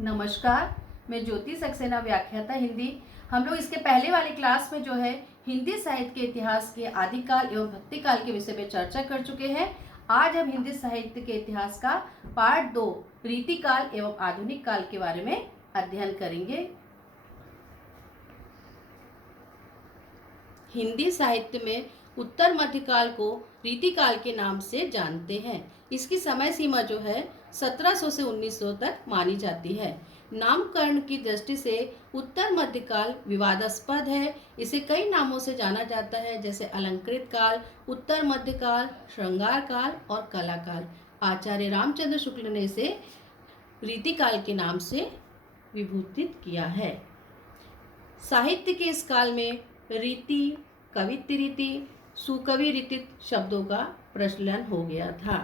नमस्कार, मैं ज्योति सक्सेना, व्याख्याता हिंदी। हम लोग इसके पहले वाली क्लास में जो है हिंदी साहित्य के इतिहास के आदिकाल एवं भक्तिकाल के विषय में चर्चा कर चुके हैं। आज हम हिंदी साहित्य के इतिहास का पार्ट 2 रीतिकाल एवं आधुनिक काल के बारे में अध्ययन करेंगे। हिंदी साहित्य में उत्तर मध्यकाल को रीतिकाल के नाम से जानते हैं। इसकी समय सीमा जो है 1700 से 1900 तक मानी जाती है। नामकरण की दृष्टि से उत्तर मध्यकाल विवादास्पद है। इसे कई नामों से जाना जाता है, जैसे अलंकृत काल, उत्तर मध्यकाल, श्रृंगार काल और कला काल। आचार्य रामचंद्र शुक्ल ने इसे रीतिकाल के नाम से विभूषित किया है। साहित्य के इस काल में रीति, कवित्व रीति, सुकवि रीति शब्दों का प्रचलन हो गया था,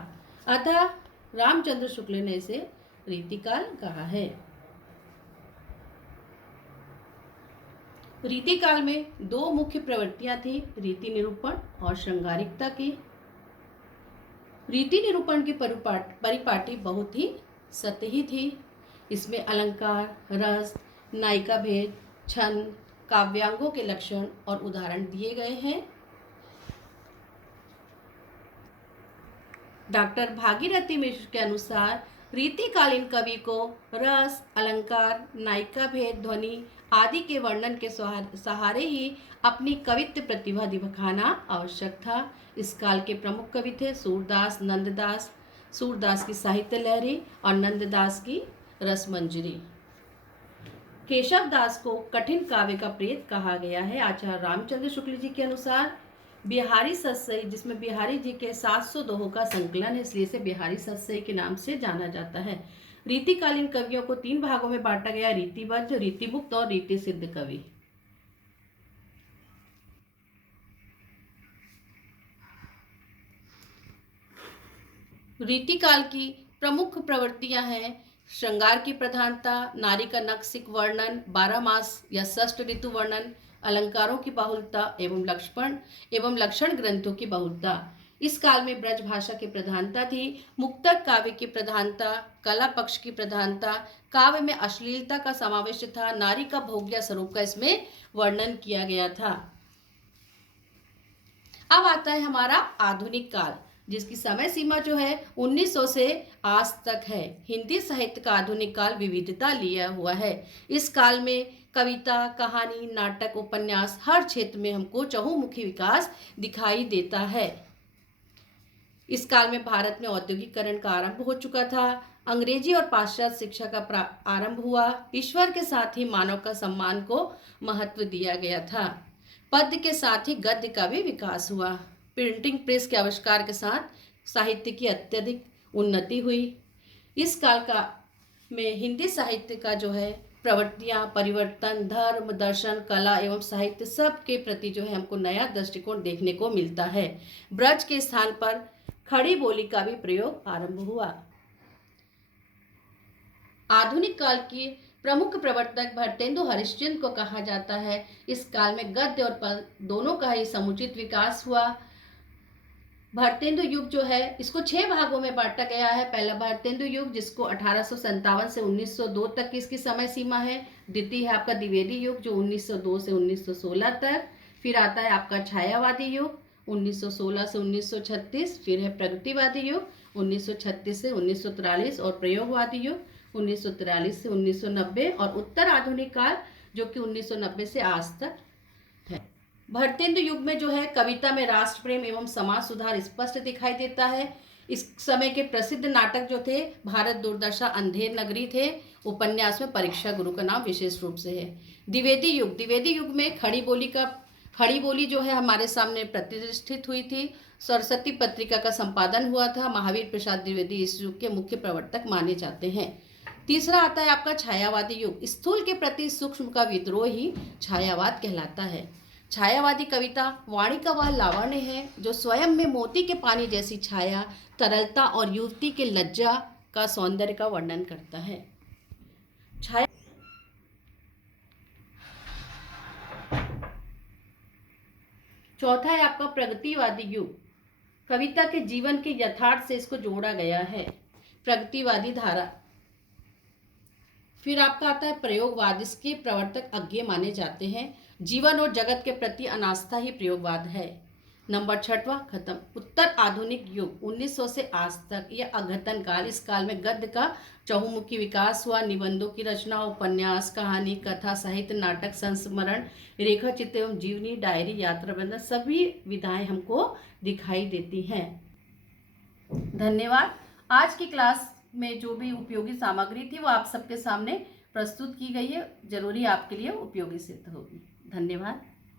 अतः रामचंद्र शुक्ल ने इसे रीतिकाल कहा है। रीतिकाल में दो मुख्य प्रवृत्तियां थी, रीति निरूपण और श्रृंगारिकता की। रीति निरूपण की परिपाटी बहुत ही सतही थी। इसमें अलंकार, रस, नायिका भेद, छंद, काव्यांगों के लक्षण और उदाहरण दिए गए हैं। डॉक्टर भागीरथी मिश्र के अनुसार रीतिकालीन कवि को रस, अलंकार, नायिका भेद, ध्वनि आदि के वर्णन के सहारे ही अपनी कवित्व प्रतिभा दिखाना आवश्यक था। इस काल के प्रमुख कवि थे सूरदास, नंददास। सूरदास की साहित्य लहरी और नंददास की रसमंजरी। केशव दास को कठिन काव्य का प्रेत कहा गया है। आचार्य रामचंद्र शुक्ल जी के अनुसार बिहारी सतसई, जिसमें बिहारी जी के 700 दोहों का संकलन है, इसलिए इसे बिहारी सतसई के नाम से जाना जाता है। रीतिकालीन कवियों को 3 भागों में बांटा गया, रीतिबद्ध, रीतिमुक्त और रीति सिद्ध कवि। रीतिकाल की प्रमुख प्रवृत्तियां हैं श्रृंगार की प्रधानता, नारी का नक्सिक वर्णन, 12 मास या षष्ठ ऋतु वर्णन, अलंकारों की बहुलता एवं लक्षण ग्रंथों की बहुलता। इस काल में ब्रज भाषा की प्रधानता थी, मुक्तक काव्य की प्रधानता, कला पक्ष की प्रधानता, काव्य में अश्लीलता का समावेश था, नारी का भोग्य स्वरूप का इसमें वर्णन किया गया था। अब आता है हमारा आधुनिक काल, जिसकी समय सीमा जो है 1900 से आज तक है। हिंदी साहित्य का आधुनिक काल विविधता लिया हुआ है। इस काल में कविता, कहानी, नाटक, उपन्यास हर क्षेत्र में हमको चहुमुखी विकास दिखाई देता है। इस काल में भारत में औद्योगिकरण का आरंभ हो चुका था, अंग्रेजी और पाश्चात्य शिक्षा का आरंभ हुआ, ईश्वर के साथ ही मानव का सम्मान को महत्व दिया गया था। पद्य के साथ ही गद्य का भी विकास हुआ। प्रिंटिंग प्रेस के आविष्कार के साथ साहित्य की अत्यधिक उन्नति हुई। इस काल में हिंदी साहित्य का जो है प्रवृत्तियां, परिवर्तन, धर्म, दर्शन, कला एवं साहित्य सब के प्रति जो है हमको नया दृष्टिकोण देखने को मिलता है। ब्रज के स्थान पर खड़ी बोली का भी प्रयोग आरंभ हुआ। आधुनिक काल की प्रमुख प्रवर्तक भरतेंदु हरिश्चंद्र को कहा जाता है। इस काल में गद्य और पद्य दोनों का ही समुचित विकास हुआ। भरतेंदु युग जो है इसको 6 भागों में बांटा गया है। पहला भरतेंदु युग, जिसको 1857 से 1902 तक की इसकी समय सीमा है। द्वितीय है आपका द्विवेदी युग, जो 1902 से 1916 तक। फिर आता है आपका छायावादी युग 1916 से 1936। फिर है प्रगतिवादी युग 1936 से 1943 और प्रयोगवादी युग 1943 से 1990 और उत्तर आधुनिक काल जो कि 1990 से आज तक है। भरतेंदु युग में जो है कविता में राष्ट्र प्रेम एवं समाज सुधार स्पष्ट दिखाई देता है। इस समय के प्रसिद्ध नाटक जो थे भारत दुर्दशा, अंधेर नगरी थे। उपन्यास में परीक्षा गुरु का नाम विशेष रूप से है। द्विवेदी युग में खड़ी बोली जो है हमारे सामने प्रतिष्ठित हुई थी। सरस्वती पत्रिका का संपादन हुआ था। महावीर प्रसाद द्विवेदी इस युग के मुख्य प्रवर्तक माने जाते हैं। तीसरा आता है आपका छायावादी युग। स्थूल के प्रति सूक्ष्म का विद्रोह ही छायावाद कहलाता है। छायावादी कविता वाणी का वह लावण्य है जो स्वयं में मोती के पानी जैसी छाया, तरलता और युवती के लज्जा का सौंदर्य का वर्णन करता है। चौथा है आपका प्रगतिवादी युग। कविता के जीवन के यथार्थ से इसको जोड़ा गया है। प्रगतिवादी धारा फिर आपका आता है प्रयोगवाद। इसके प्रवर्तक अज्ञेय माने जाते हैं। जीवन और जगत के प्रति अनास्था ही प्रयोगवाद है। नंबर 6वां खत्म। उत्तर आधुनिक युग 1900 से आज तक, यह अघतन काल। इस काल में गद्य का चहुमुखी विकास हुआ। निबंधों की रचना, उपन्यास, कहानी, कथा, साहित्य, नाटक, संस्मरण, रेखा चित्र एवं जीवनी, डायरी, यात्रा वर्णन सभी विधाएं हमको दिखाई देती हैं। धन्यवाद। आज की क्लास में जो भी उपयोगी सामग्री थी वो आप सबके सामने प्रस्तुत की गई है, जरूरी आपके लिए उपयोगी सिद्ध होगी। धन्यवाद।